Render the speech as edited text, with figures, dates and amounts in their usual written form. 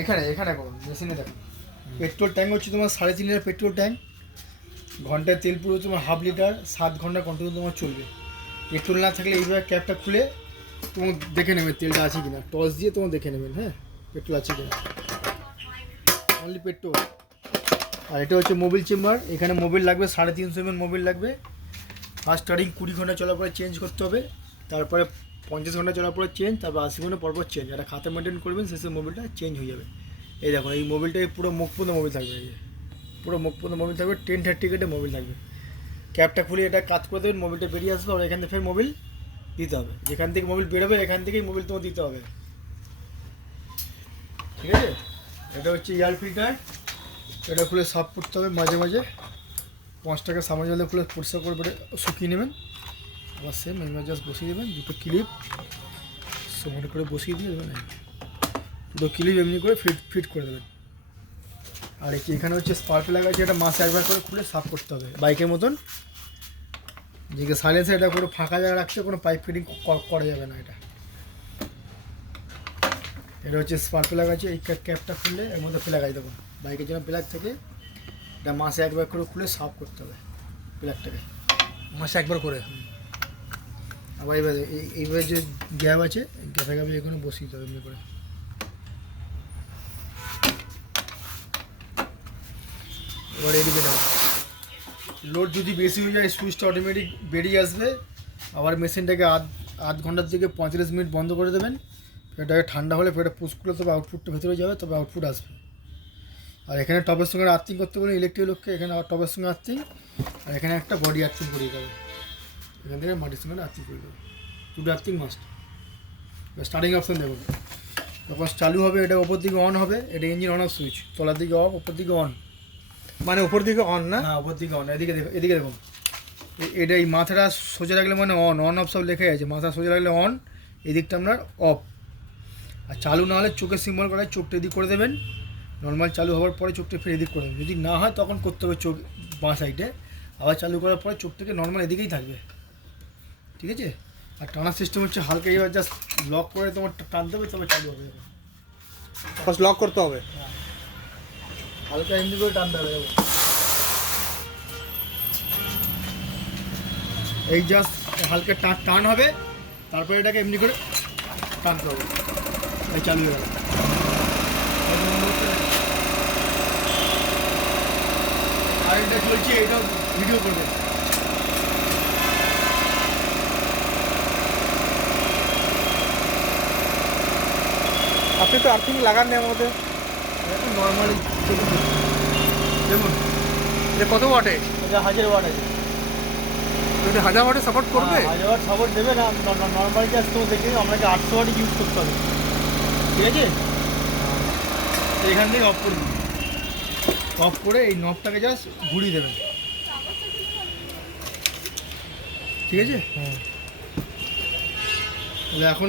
এখানে এখানে করুন, মেশিনে দেখুন। পেট্রোল ট্যাঙ্ক হচ্ছে তোমার 3.5 লিটার পেট্রোল ট্যাঙ্ক, ঘন্টায় তেল পুরো তোমার 1/2 লিটার, 7 ঘন্টা কন্টিনিউ তোমার চলবে। পেট্রোল না থাকলে এইভাবে ক্যাপটা খুলে তোমার দেখে নেবেন তেলটা আছে কিনা, টর্চ দিয়ে তোমার দেখে নেবেন, হ্যাঁ পেট্রোল আছে কিনা, অনলি পেট্রোল। আর এটা হচ্ছে মোবিল চেম্বার, এখানে মোবিল লাগবে 350 ml মোবিল লাগবে। ফার্স্ট স্টার্টিং 20 ঘন্টা চলার পরে চেঞ্জ করতে হবে, তারপরে 50 ঘন্টা চলার পরে চেঞ্জ, তারপর 80 ঘন্টা পরপর চেঞ্জ। একটা খাতা মেনটেন করবেন, শেষে মোবিলটা চেঞ্জ হয়ে যাবে। এই দেখুন এই মোবিলটাই পুরো মুখ পর্যন্ত মোবিল থাকবে, এই যে পুরো মুখ পর্যন্ত মোবিল থাকবে, 1030 কেটে মোবিল থাকবে। ক্যাপটা খুলে এটা কাজ করে দেবেন, মোবিলটা বেরিয়ে আসবে, আর এখান থেকে ফের মোবিল দিতে হবে, যেখান থেকে মোবিল বেরোবে এখান থেকেই মোবিল তোমার দিতে হবে, ঠিক আছে। এটা হচ্ছে এয়ার ফিল্টার, এটা খুলে সাফ করতে হবে মাঝে মাঝে, 5 টাকা সাবান জলে খুলে পরিষ্কার করে শুকিয়ে নেবেন। আবার সেম এইভাবে জাস্ট বসিয়ে দেবেন, দুটো ক্লিপ সমান করে বসিয়ে দিয়ে দেবেন, দুটো ক্লিপ এমনি করে ফিট করে দেবেন। আর এখানে হচ্ছে স্পার্ক প্লাগ আছে, এটা মাসে একবার করে খুলে সাফ করতে হবে বাইকের মতন। যে সাইলেন্সার এটা পুরো ফাঁকা জায়গা রাখছে, কোনো পাইপ ফিটিং করা যাবে না। এটা হচ্ছে স্পার্ক প্লাগ আছে, এই ক্যাপটা খুললে এর মধ্যে প্লাগ আছে দেবো, বাইকের জন্য প্লাগ থেকে এটা মাসে একবার করে খুলে সাফ করতে হবে প্লাগটাকে, মাসে একবার করে। আবার এইভাবে যে গ্যাপ আছে, গ্যাপে গ্যাপে এখানে বসিয়ে দিতে হবে এমনি করে। এবার এদিকে দেবো, লোড যদি বেশি হয়ে যায় সুইচটা অটোমেটিক বেরিয়ে আসবে। আবার মেশিনটাকে আধ ঘন্টার থেকে 45 মিনিট বন্ধ করে দেবেন, এটাকে ঠান্ডা হলে এটা পুশ করলে তবে আউটপুটটা ভেতরে যাবে, তবে আউটপুট আসবে। আর এখানে টপের সঙ্গে আর্থিং করতে বলে ইলেকট্রিক লোককে, এখানে টপের সঙ্গে আর্থিং, আর এখানে একটা বডি আর্থিং করিয়ে দেবে, এখান থেকে মাটির সঙ্গে আর্থিং করে দেবে, দুটো আর্থিং মাস্ট। স্টার্টিং অপশন দেখুন, যখন চালু হবে এটা ওপর দিকে অন হবে, এটা ইঞ্জিন অন অফ সুইচ, তলার দিকে অফ, ওপর দিকে অন, মানে উপর দিকে অন না? হ্যাঁ ওপর দিকে অন। এদিকে দেখুন, এটা এই মাথাটা সোজা রাখলে মানে অন অফ সব লেখা আছে, মাথা সোজা রাখলে অন, এদিকটা আপনার অফ। আর চালু না হলে চোখের সিম্বল করে চোখটা এদিক করে দেবেন, নর্মাল চালু হওয়ার পরে চোখটা ফের এদিক করে দেবেন। যদি না হয় তখন করতে হবে চোখ বাঁ সাইডে, আবার চালু করার পরে চোখটাকে নর্মাল এদিকেই থাকবে, ঠিক আছে। আর টানার সিস্টেম হচ্ছে হালকা এবার জাস্ট লক করে তোমার টানতে হবে, তবে চালু হবে। ফার্স্ট লক করতে হবে, হালকা এমনি করে টানতে হবে। এই জাস্ট হালকা টান হবে, তারপরে এটাকে এমনি করে টানতে হবে, এই চালু হয়ে গেল। আর এটা চলছে, এটা ভিডিও করবে। আপনি তো আর্থিং লাগান না মধ্যে, নর্মালি দেখুন, এটা কত ওয়াটে? এটা 1000 ওয়াট আছে, যদি 1000 ওয়াটে সাপোর্ট করবে? 1000 ওয়াট সাপোর্ট দেবে না, নর্মালি জাস্ট তো দেখে আপনাকে 800 ওয়াট ইউজ করতে হবে, ঠিক আছে। এখান থেকে অফ করে দিন, অফ করে এই নবটাকে জাস্ট ঘুরিয়ে দেবেন, ঠিক আছে। তাহলে এখন